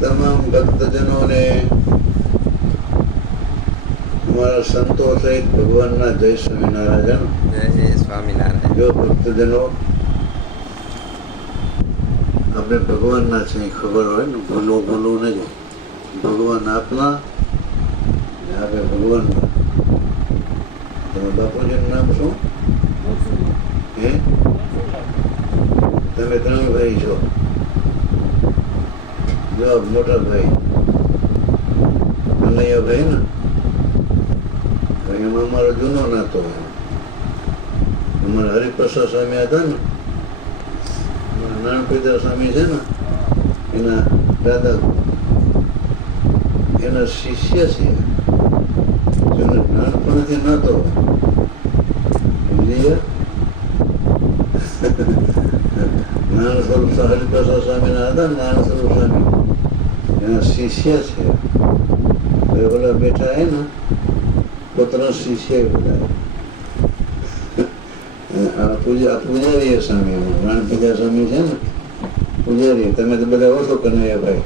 તમામ ભક્તજનોને અમારા સંતો સહિત ભગવાનના જય સ્વામિનારાયણ. જય સ્વામિનારાયણ. જો ભક્તજનો આપણે ભગવાનના છે ખબર હોય ને ભૂલો ભૂલું નહીં ભગવાન આપના આપણે ભગવાન તમે બાપુજીનું નામ શું? હે? તમે ત્રણ ભાઈ છો. જો મોટા ભાઈ. કનૈયા ભાઈ ને? એમાં અમારો જૂનો નાતો અમારા હરિપ્રસાદ સ્વામી હતા ને? નાનપીતા સ્વામી છે ને? એના દાદા. એના શિષ્ય છે. જેને નાનપણથી નાતો સમજી સ્વરૂપ હરિપ્રસાદ સ્વામીના હતા ને? નાના સ્વરૂપ સ્વામી. એના શિષ્ય છે. એ બેઠા હે ને પોતાના શિષ્ય બધા. પૂજા પૂજારી સ્વામી રાણપીજા સ્વામી છે ને, પૂજારી. તમે તો બધા ઓછો કનૈયા ભાઈ.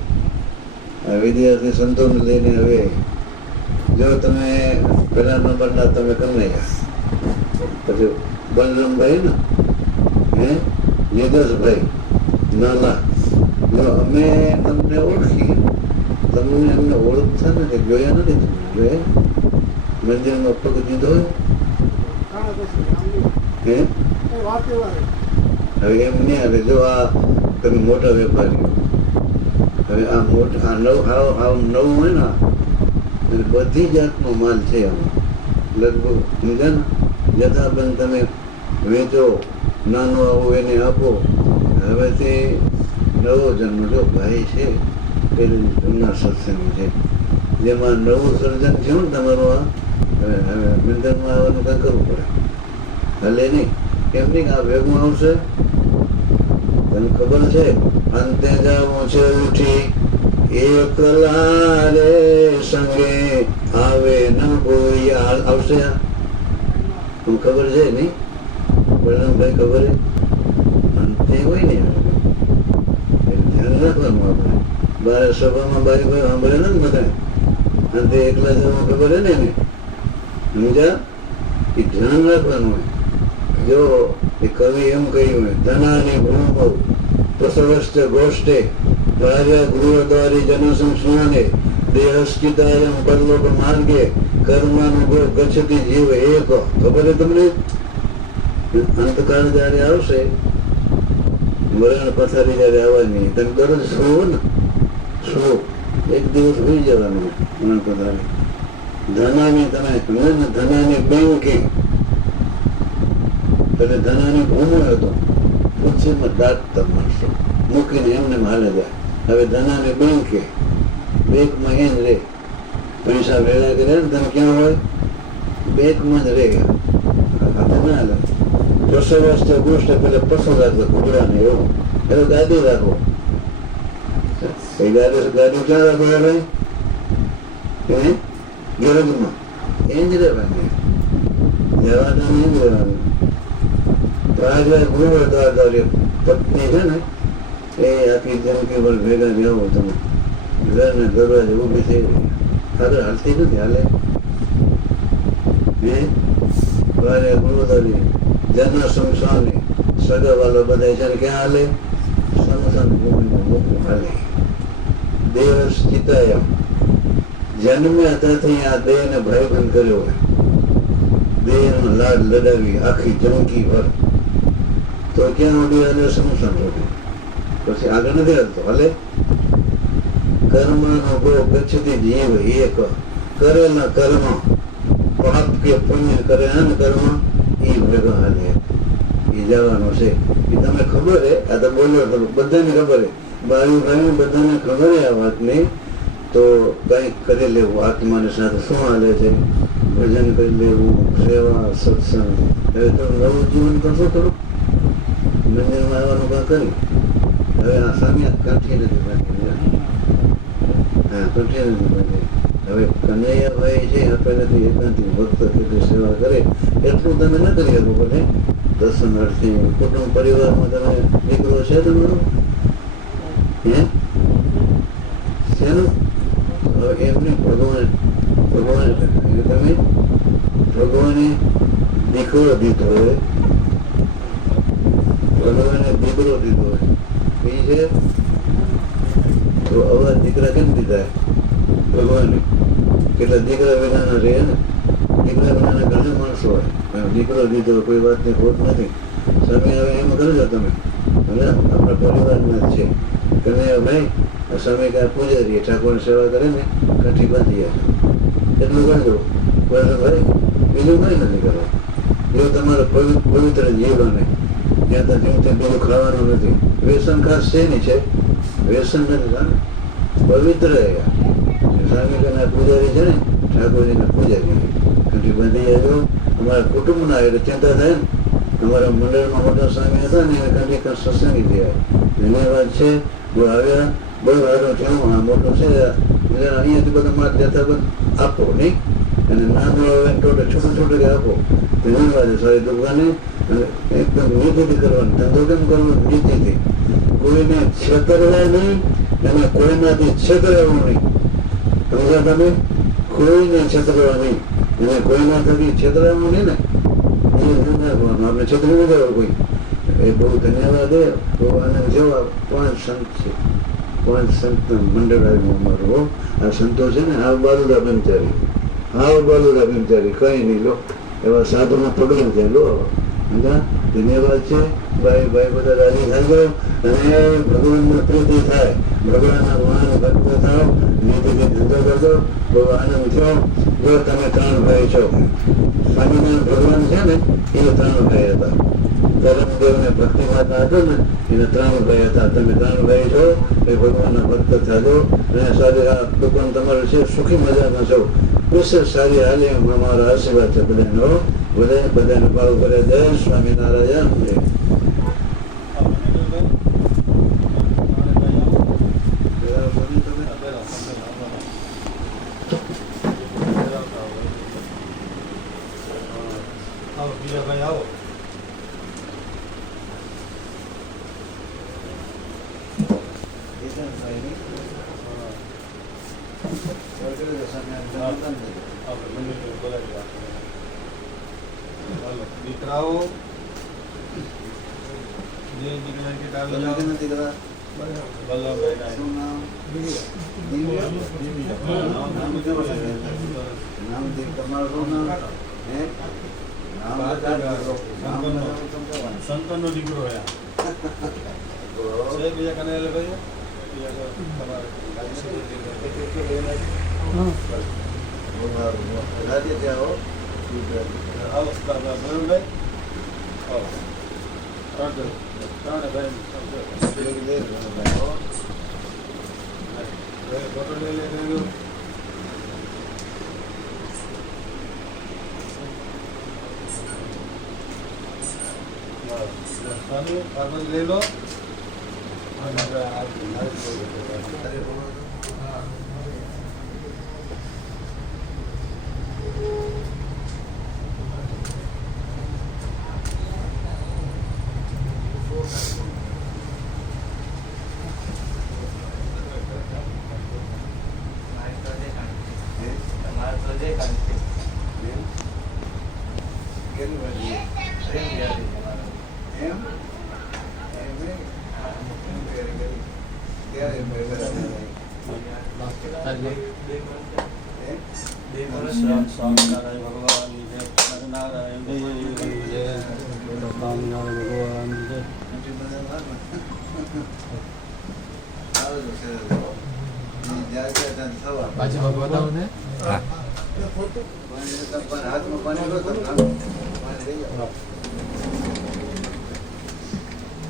આ વિદ્યાર્થી સંતોને લઈને હવે, જો તમે પેલા નંબરના તમે કનૈયા. પછી બલરામભાઈ ને, હે, નિદર્શભાઈ નાના જો અમે તમને ઓળખી તમને એમને ઓળખતા નથી જોયા નથી તમે જોયા મંદિરમાં પગ દીધો હે હવે એમ નહીં હવે જો આ તમે મોટા વેપારી હવે આ મોટા આ નવ આવો હાવ નવું હોય ને એટલે બધી જાતનો માલ છે આમાં લગભગ સમજા ને યથાબંધ તમે વેચો નાનો આવો એને આપો હવે તે નવો જન્મ જો ભાઈ છે પેલું જૂના સત્સંગ છે. જેમાં નવું સર્જન થયું તમારું આ, હવે આવવાનું કંઈ કરવું પડે. ભલે નહીં, કેમ નહીં આ ભેગું આવશે? તને ખબર છે, અંતે જાવું છે ઉઠી એકલા રે સંગે આવે ન કોઈ આવશે આ? તું ખબર છે નહીં? બળરામભાઈ ખબર અંતે હોય ને? ધ્યાન રાખવાનું આપણે. બાર સભામાં બારી ભાઈ સાંભળે ને બધા તે એકલા જવા ખબર ને એને. સમજા એ ધ્યાન રાખવાનું હોય. જો એ કવિ એમ કહ્યું હોય, ધનાની ભૂમો પ્રસવસ્ત ગોષ્ઠે, ભાર્ય ગૃહદ્વારી જનસંસ્થાને દેહસ્થિતાયમ પરલોક માર્ગે, કર્માનુભવ ગચ્છતી જીવ એક. ખબર છે તમને? અંતકાળ જયારે આવશે મરણ પથારી જયારે આવવાની, તમે દરરોજ શું ને. એક દિવસ હોઈ જવાનું મરણ પથારી ધનાની તમે સમજો ને ધનાની બેંકિંગ એટલે ધનાને ભૂમો હતો પૂછીમાં દાટતા માણસો મૂકીને એમને માલે જાય. હવે ધનાને બેંકે બેંકમાં એમ રે. પૈસા ભેગા કર્યા ને તમે ક્યાં હોય? બેંકમાં જ રે. હાથે ના હાલે જોશે વર્ષથી ગોષ્ઠ પેલા પશુ રાખજો ઘોડાને એવું. એટલે ગાડી રાખો. એ ગાડી ગાડી ક્યાં રાખો એ ભાઈ હે ગેરેજમાં એ પત્ની છે ને એ આખી જિંદગી ભર ભેગા રહેવો તમે ઊભી થઈ આગળ હાલતી નથી હાલે હે ગૃહદારી જન સંસારની સગાવાલો બધા છે ક્યાં હાલે સમસાન ભૂમિમાં મૂકવું હાલે દેવ સ્થિતાયમ જન્મ્યા ત્યાંથી આ દેહને ભયભંગ કર્યો હોય. દેહનો લાડ લડાવી આખી ભર. તો ક્યાં ઉડી પછી આગળ નથી કર્મનો ગો ગચ્છતી જીવ એક. કરેલા કર્મ, પાપ કે પુણ્ય કરે ને કર્મ એ ભેગા હાલે. એ જવાનું છે. એ તમને ખબર હે? આ તો બોલ્યો બધાને ખબર હે. બાયું ભાઈ બધાને ખબર આ વાતની? તો કંઈક કરી લેવું, આત્માને સાથે શું હાલે છે. ભજન કરી લેવું, સેવા, સત્સંગ. હવે તો નવું જીવન કરશો ખરું મંદિરમાં આવવાનું કાં કરી હવે આ સામે કાંઠી નથી બાકી હા, કાંઠી નથી બાકી હવે કનૈયાભાઈ છે પહેલેથી એકાંતિક ભક્ત કેટલી સેવા કરે. એટલું તમે ન કરી શકો ભલે દર્શનાર્થી કુટુંબ પરિવારમાં તમે દીકરો છે તમારો? શેનું? એમને ભગવાન ભગવાન તમે ભગવાને દીકરો દીધો હોય ભગવાને દીકરો દીધો હોય એ છે? તો આવા દીકરા કેમ દીધા ભગવાને. કેટલા દીકરા વિનાના રહે ને? દીકરા વિનાના ઘણા માણસો હોય. દીકરો દીધો કોઈ વાતની ખોટ નથી. સ્વામી હવે એમ છો તમે. હવે આપણા પરિવારના છે. કનૈયાભાઈ સ્વામી કાંઈ પૂજારી ઠાકોરની સેવા કરે ને, કાઠી બાંધી આપે. એટલું કરજો બરાબર ભાઈ બીજું કંઈ નથી કરવા જો તમારે પવિ- પવિત્ર જીવવાને ત્યાં તો જેમ ત્યાં પેલું ખાવાનું નથી. વ્યસન ખાસ છે નહીં છે? વ્યસન નથી થાય પવિત્ર આ. પૂજારી છે ને, ઠાકોરજીના પૂજારી. કંઠી બાંધી આવ્યો અમારા કુટુંબના એટલે ચિંતા થાય ને. અમારા મંડળમાં મોટા સ્વામી હતા ને, એને કંઠી સત્સંગી થયા ધન્યવાદ છે. બહુ સારું થયું આ મોટું છે અહીંયાથી બધા માર જતા બધું આપો, નહીં? અને ના આવે ટોટલ છોટું છોટું કે આપો. ધન્યવાદ સારી દુકાને એકદમ નીતિથી કરવાનું, ધંધો કેમ કરવાનો? નીતિથી. કોઈને છેતરવા નહીં અને કોઈનાથી છેતરાવું નહીં. સમજ્યા તમે? કોઈને છેતરવા નહીં. અને કોઈના થકી છેતરાવું નહીં ને? એ ધંધા આપણે છેતરી કરવા કોઈ. એ બહુ ધન્યવાદ એ બહુ આનંદ જેવા પાંચ સંત છે. પાંચ સંત મંડળ આવ્યું અમારું આ સંતો છે ને, હાવ બાલુ બ્રહ્મચારી હાવ બાલુડા બ્રહ્મચારી કઈ નહીં, લો. એવા સાધુમાં પગલું છે, લો. સમજ્યા? ધન્યવાદ છે. ભાઈ ભાઈ, બધા રાજી થાજો અને ભગવાનની પ્રીતિ થાય. ભગવાનના ગુણાનો ભક્ત થાવ નીતિથી ધંધો કરજો. બહુ આનંદ છો જો તમે ત્રણ ભાઈ છો. સ્વામિનારાયણ ભગવાન છે ને, એ ત્રણ ભાઈ હતા. ધર્મદેવ ને ભક્તિ માતા હતો ને, એને ત્રણ ભાઈ હતા. તમે ત્રણ ભાઈ છો, એ ભગવાનના ભક્ત થાજો અને સારી ભગવાન તમારું છે, સુખી મજામાં છો. વિશેષ સારી હાલી અમારા આશીર્વાદ છે બધાનો. બધા બધાને ભાવ કરે જય સ્વામિનારાયણ. જય આવો બીજા ભાઈ આવો આપણે મંદિર બોલાવી રાખો. ચાલો દીકરાઓ જે દીકરા કે આવી જાઓ વલ્લભભાઈ ના નામ તમારું નામ હે સંતનો દીકરો હે છે બીજા કને એટલે ભાઈ બીજા કોઈ તમારે રાજ્ય ત્યાં આવો બાબા બરોબર આવો ત્રણ જણ. ત્રણે ભાઈ ફોટો લઈ લે લેજો. બસ. સ્વામી કાગળ લઈ લો અને આપણે આ નારિયેળ લઈ લો. સ્વામિનારાયણ ભગવાનની જય સ્વામિનારાયણ જય સ્વામિનારાયણ ભગવાનની જય બાજુમાં બતાવો ને હાથમાં પાણી લો તો પાણી લઈ જાઓ.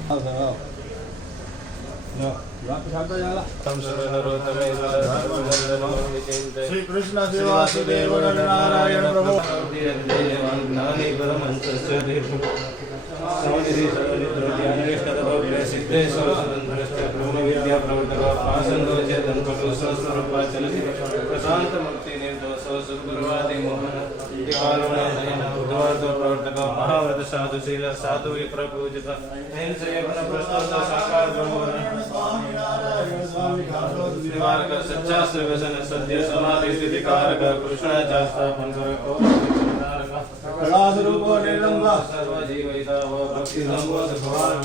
આવો સાહેબ, આવો. લો, વાપસ આવતા ચાલો. શ્રી કૃષ્ણ સેવા વાસુદેવ નારાયણ પ્રભુ સાધુ શીલ સાધુ વિપ્રપૂજિત સાકાર બ્રહ્મ સ્વામિનારાયણ સ્વામી કાઢો માર્ગ સત્ય સમાધિ સ્થિતિ કારક કૃષ્ણ ચાસ્તાપન કરો કળાસ્વરૂપો નિરંબ સર્વ જીવ હિતાવ ભક્તિ સંબોધ ભગવાન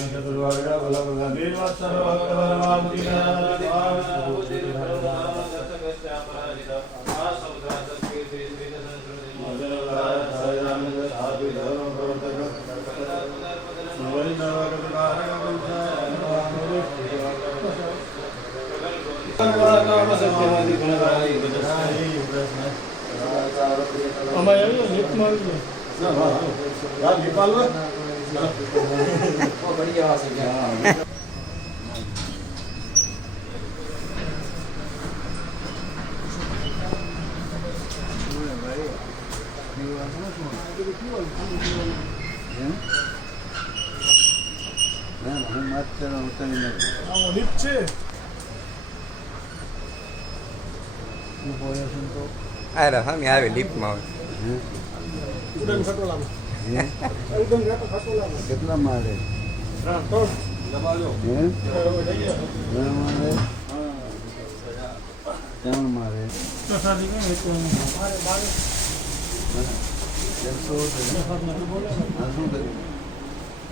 ચતુર્વર્ગ બલ બલ નિર્વત્સર ભક્ત એમ? ના, હું માત્ર ઉતારી નાખું. આ રહ્યા સામે આવે લિફ્ટમાં હે? હે? કેટલા માળે? કેટલા માળે? ત્રણ માળે?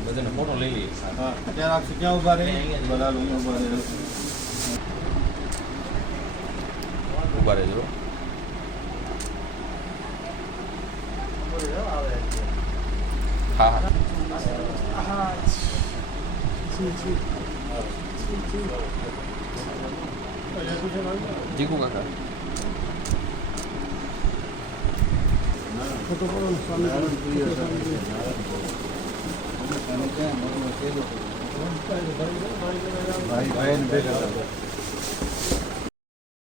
બધાનો ફોટો લઈ લઈએ હા ત્યાં રાખશું ક્યાં ઊભા રહે બધા લોકો ઊભા રહે ઊભા રહેજો હા હા જીગુ કાકા? ભાઈ ભાઈને ભેગા.